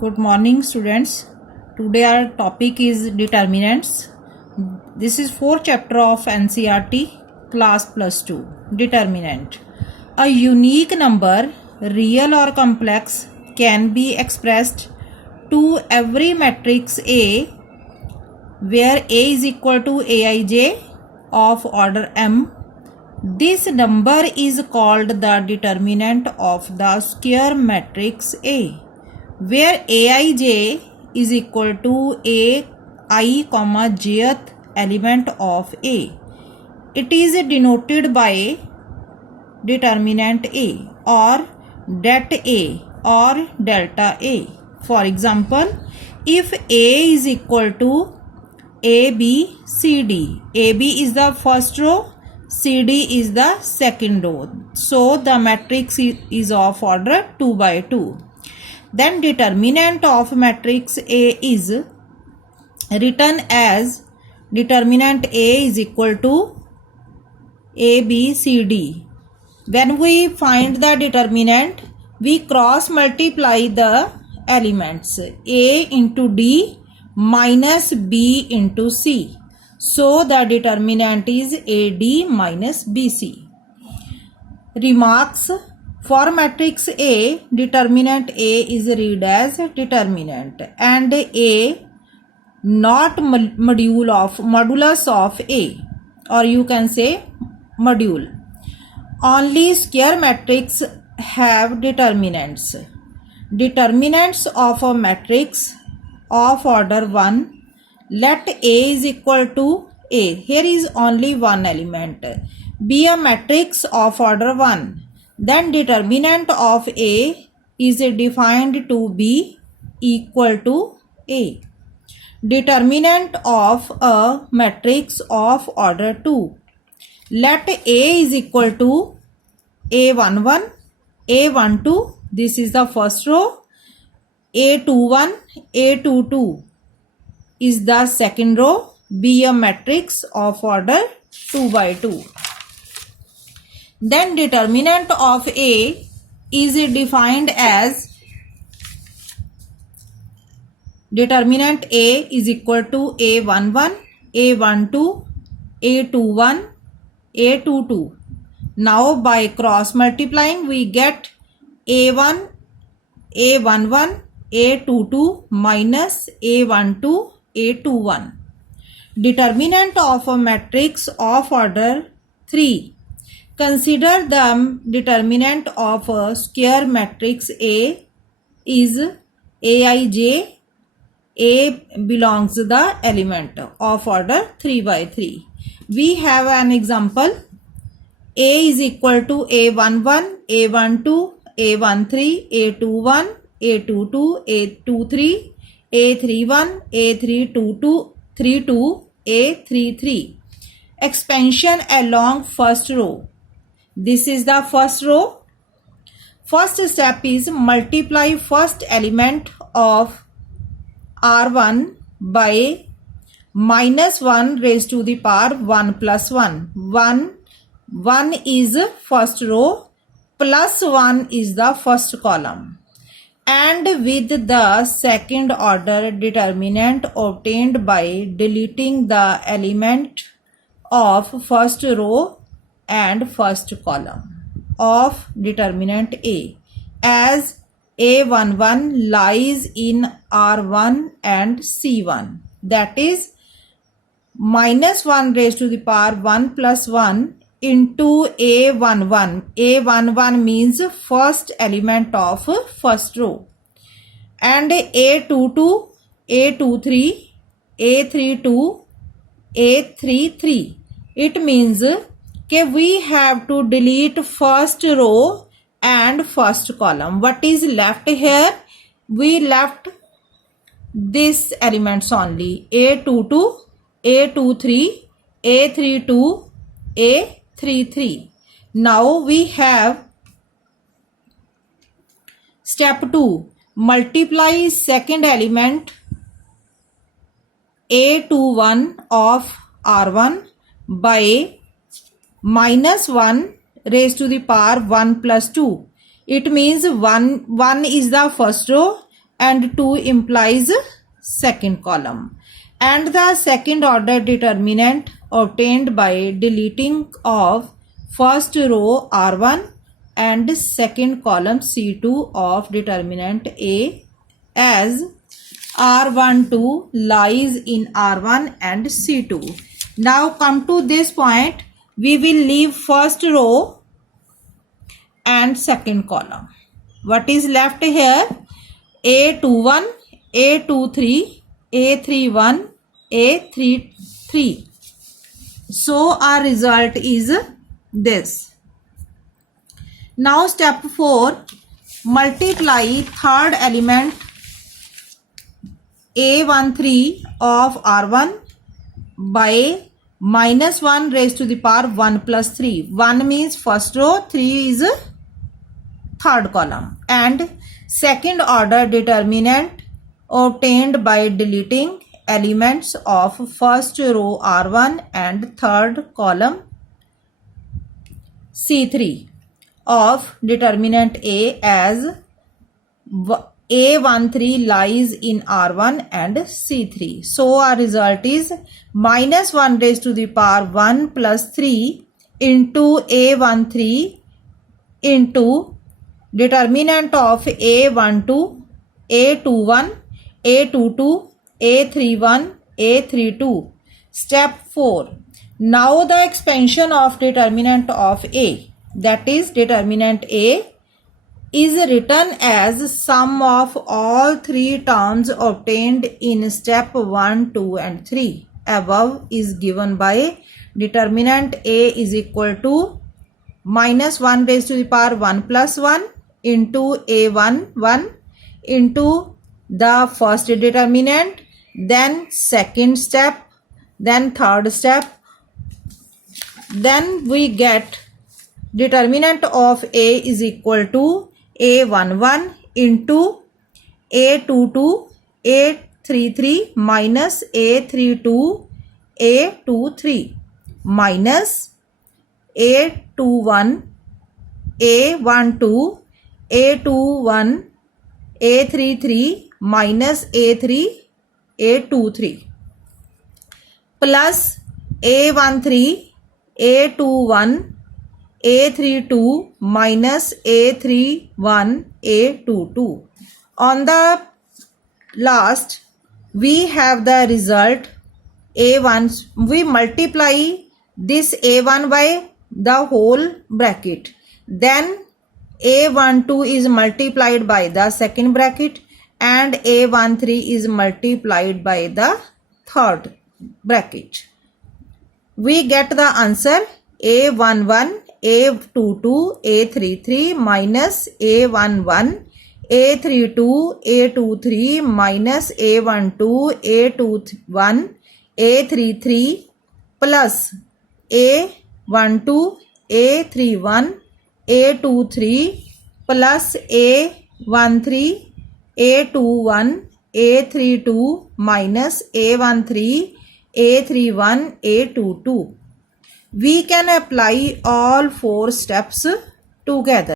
Good morning, students. Today our topic is determinants. This is fourth chapter of NCERT class +2. Determinant. A unique number, real or complex, can be expressed to every matrix A where A is equal to Aij of order M. This number is called the determinant of the square matrix A, where Aij is equal to ai, jth element of A. It is denoted by determinant A or det A or delta A. For example, if A is equal to AB, CD, AB is the first row, CD is the second row. So the matrix is of order 2 by 2. Then determinant of matrix A is written as determinant A is equal to ABCD. When we find the determinant, we cross multiply the elements A into D minus B into C. So the determinant is AD minus BC. Remarks: for matrix A, determinant A is read as determinant and A not modulus of A, or you can say module. Only square matrix have determinants. Determinants of a matrix of order 1, let A is equal to A. Here is only one element. Be a matrix of order 1. Then determinant of A is defined to be equal to A. Determinant of a matrix of order 2. Let A is equal to A11, A12, this is the first row, A21, A22 is the second row, be a matrix of order 2 by 2. Then determinant of A is defined as determinant A is equal to A11, A12, A21, A22. Now by cross multiplying we get A1, A11, A22 minus A12, A21. Determinant of a matrix of order 3. Consider the determinant of a square matrix A is Aij. A belongs to the element of order 3 by 3. We have an example. A is equal to A11, A12, A13, A21, A22, A23, A31, A32, A33. Expansion along first row. This is the first row. First step is multiply first element of R1 by minus 1 raised to the power 1 plus 1. 1 is first row, plus 1 is the first column. And with the second order determinant obtained by deleting the element of first row and first column of determinant A, as A11 lies in R1 and C1, that is minus 1 raised to the power 1 plus 1 into A11. A11 means first element of first row. And A22, A23, A32, A33. It means that we have to delete first row and first column. What is left here? We left these elements only: A22, A23, A32, A33. Now we have step 2. Multiply second element A21 of R1 by minus 1 raised to the power 1 plus 2. It means 1 is the first row, and 2 implies second column. And the second order determinant obtained by deleting of first row R1 and second column C2 of determinant A, as R12 lies in R1 and C2. Now come to this point, we will leave first row and second column. What is left here? A21, A23, A31, A33. So our result is this. Now step 4, multiply third element A13 of R1 by minus 1 raised to the power 1 plus 3. 1 means first row, 3 is third column, and second order determinant obtained by deleting elements of first row R1 and third column C3 of determinant A, as A13 lies in R1 and C3. So our result is minus 1 raised to the power 1 plus 3 into A13 into determinant of A12, A21, A22, A31, A32. Step 4. Now the expansion of determinant of A, that is determinant A, is written as sum of all three terms obtained in step 1, 2 and 3. Above is given by determinant A is equal to minus 1 raised to the power 1 plus 1 into A1, 1 into the first determinant, then second step, then third step. Then we get determinant of A is equal to A11 into A22, A33 minus A32, A23 minus A21, A12, A21, A33 minus A3, A23 plus A13, A21, A32 minus A31, A22. On the last, we have the result A1. We multiply this A1 by the whole bracket. Then A12 is multiplied by the second bracket and A13 is multiplied by the third bracket. We get the answer A11, A22, A33 minus A11, A32, A23 minus A12, A21, A33 plus A12, A31, A23 plus A13, A21, A32 minus A13, A31, A22. We can apply all four steps together.